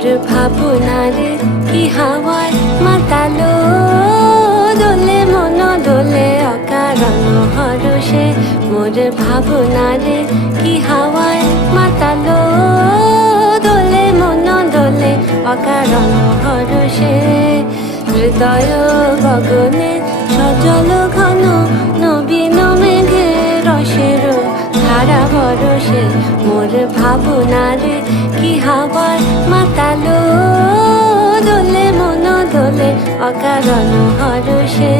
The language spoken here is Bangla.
মোর ভাবনারে কি হাওয়ায় মাতালো দোলে মন দোলে অকারণ হরষে মোর ভাবনারে কি হাওয়ায় মাতালো দোলে মন দোলে অকারণ হরষে হৃদয় গগনে সজল ঘন নবীন মেঘে রসের ধারা বরসে মোর ভাবনারে কি হাওয়ায় মাতালো দোলে মন দোলে অকারণ হরষে।